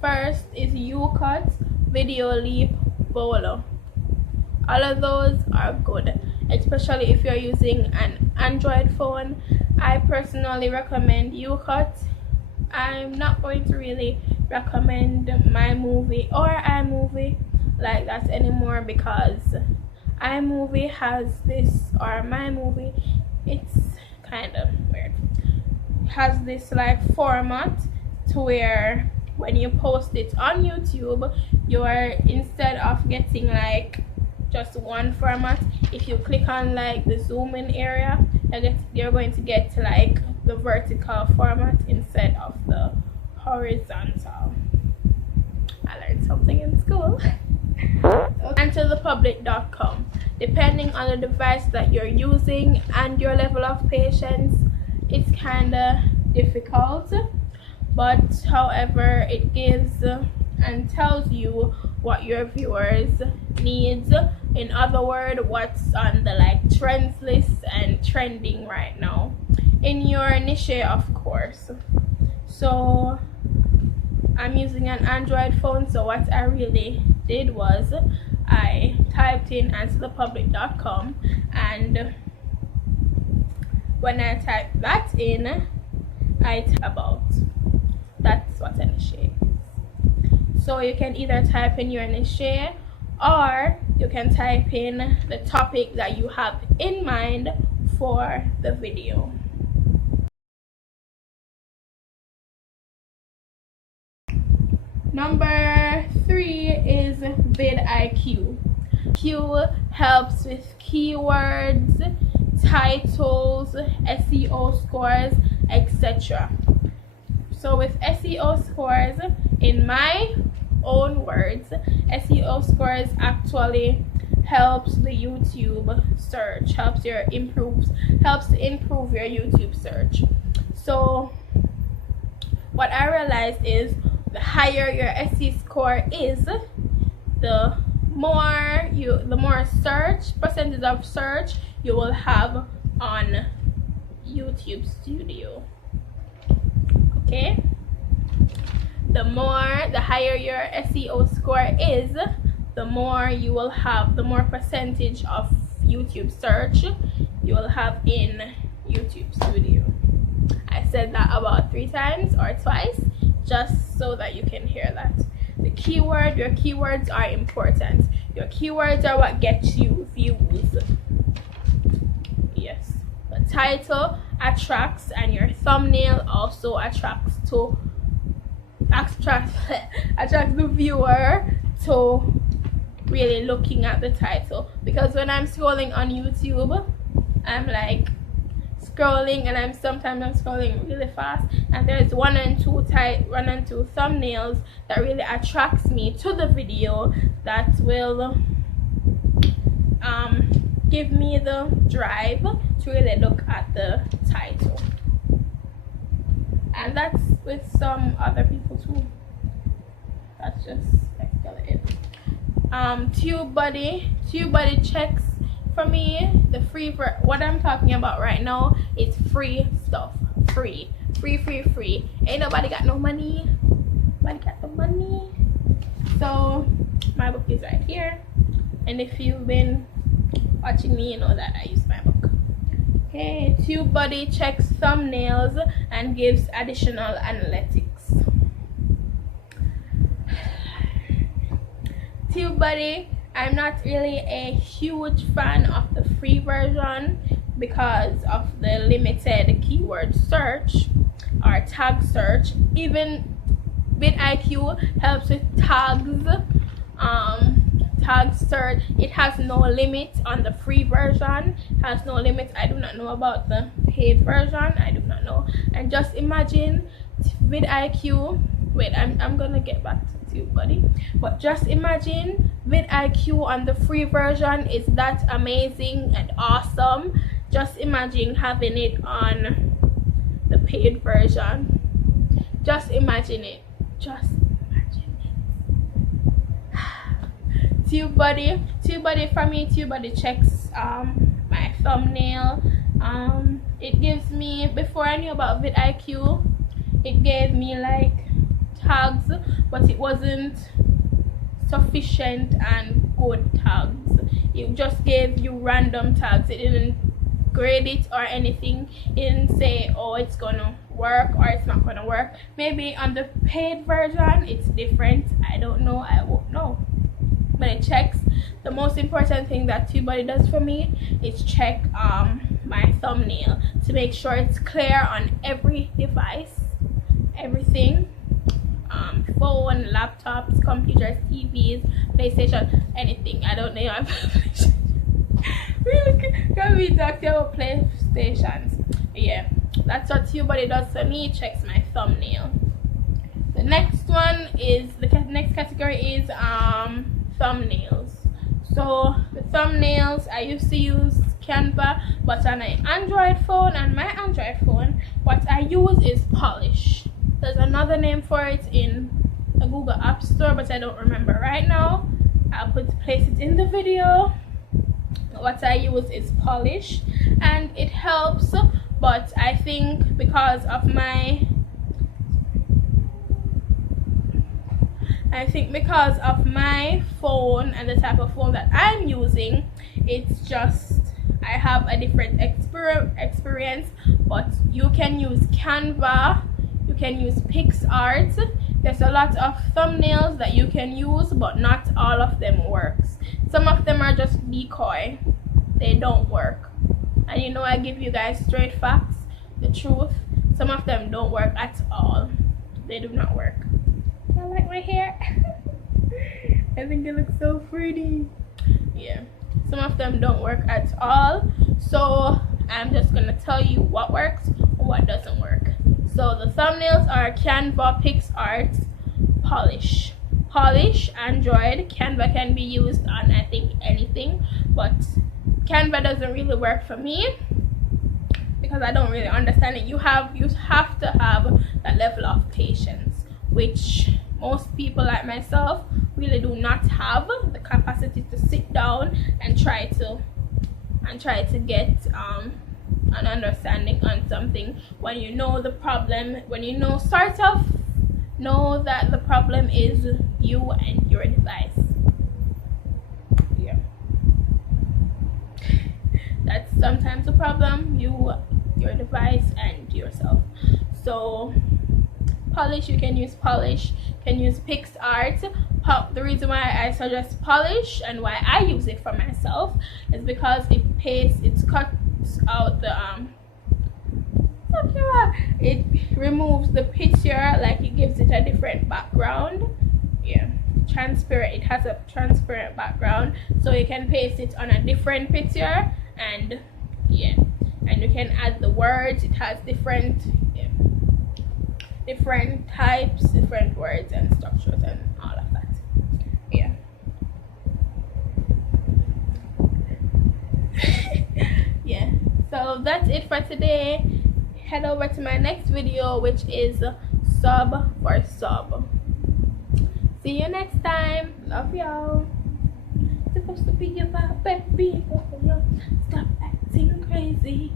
First is UCut, Video Leap, Bolo. All of those are good, especially if you're using an Android phone. I personally recommend UCut. I'm not going to really recommend MyMovie or iMovie like that anymore, because iMovie has this, or MyMovie, it's kind of weird, has this like format to where when you post it on YouTube, you're, instead of getting like just one format, if you click on like the zoom in area, you're going to get like the vertical format instead of the horizontal. I learned something in school. And to thepublic.com, depending on the device that you're using and your level of patience, it's kind of difficult, but however, it gives and tells you what your viewers needs. In other words, what's on the like trends list and trending right now in your niche, of course. So I'm using an Android phone, so what I really did was I typed in answerthepublic.com, and when I typed that in, I typed about. That's what a niche is. So you can either type in your niche, or you can type in the topic that you have in mind for the video. Number 3 is vidIQ. Q helps with keywords, titles, SEO scores, etc. So with SEO scores, in my own words, SEO scores actually helps the YouTube search, helps to improve your YouTube search. So what I realized is, the higher your SE score is, the more search percentage of search you will have on YouTube Studio. Okay, the higher your SEO score is, the more you will have, the more percentage of YouTube search you will have in YouTube Studio. I said that about 3 times or twice, just so that you can hear that. Your keywords are important. Your keywords are what gets you views. Yes, the title attracts, and your thumbnail also attracts the viewer to really looking at the title. Because when I'm scrolling on YouTube, I'm like scrolling, and sometimes I'm scrolling really fast, and there's one and two thumbnails that really attracts me to the video, that will give me the drive to really look at the title. And that's with some other people too. That's just it. TubeBuddy checks. For me, the free, what I'm talking about right now is free stuff. Free. Ain't nobody got no money. Nobody got the money. So my book is right here, and if you've been watching me, you know that I use my book. Okay, TubeBuddy checks thumbnails and gives additional analytics. TubeBuddy, I'm not really a huge fan of the free version because of the limited keyword search or tag search. Even vidIQ helps with tags, tag search. It has no limit on the free version, has no limit. I do not know about the paid version, I do not know. And just imagine vidIQ, wait, I'm gonna get back to TubeBuddy, but just imagine vidIQ on the free version is that amazing and awesome. Just imagine having it on the paid version. Just imagine it. TubeBuddy for me, TubeBuddy checks my thumbnail. It gives me, before I knew about vidIQ, it gave me like tags, but it wasn't sufficient and good tags. It just gave you random tags. It didn't grade it or anything. It didn't say, oh, it's gonna work or it's not gonna work. Maybe on the paid version it's different. I don't know. I won't know. But it checks. The most important thing that TubeBuddy does for me is check my thumbnail to make sure it's clear on every device, everything. Phone, laptops, computers, TVs, PlayStation, anything. I don't know. Can we talk about PlayStations? Yeah, that's what TubeBuddy does for me. It checks my thumbnail. The next one is next category is thumbnails. So the thumbnails, I used to use Canva, but on an Android phone, and my Android phone, what I use is Polish. There's another name for it in the Google App Store, but I don't remember right now. I'll place it in the video. What I use is Polish, and it helps, but I think because of my phone and the type of phone that I'm using, it's just I have a different experience. But you can use Canva, you can use PixArt. There's a lot of thumbnails that you can use, but not all of them works. Some of them are just decoy. They don't work. And you know, I give you guys straight facts, the truth. Some of them don't work at all. They do not work. I like my hair. I think it looks so pretty. Yeah, some of them don't work at all. So I'm just gonna tell you what works and what doesn't work. So the thumbnails are Canva, PixArt, Polish, Android. Canva can be used on I think anything, but Canva doesn't really work for me because I don't really understand it. You have to have that level of patience, which most people like myself really do not have the capacity to sit down and try to get an understanding on something when you know the problem, when you know sort of know that the problem is you and your device. Yeah, that's sometimes a problem, you, your device, and yourself. So Polish, you can use Polish, you can use PixArt. The reason why I suggest Polish and why I use it for myself is because it cuts out the it removes the picture, like it gives it a different background. Yeah, transparent. It has a transparent background, so you can paste it on a different picture, and yeah, and you can add the words. It has different types, different words and structures and all of that. Yeah. Yeah, so that's it for today. Head over to my next video, which is sub for sub. See you next time. Love y'all. Supposed to be about baby. Stop acting crazy.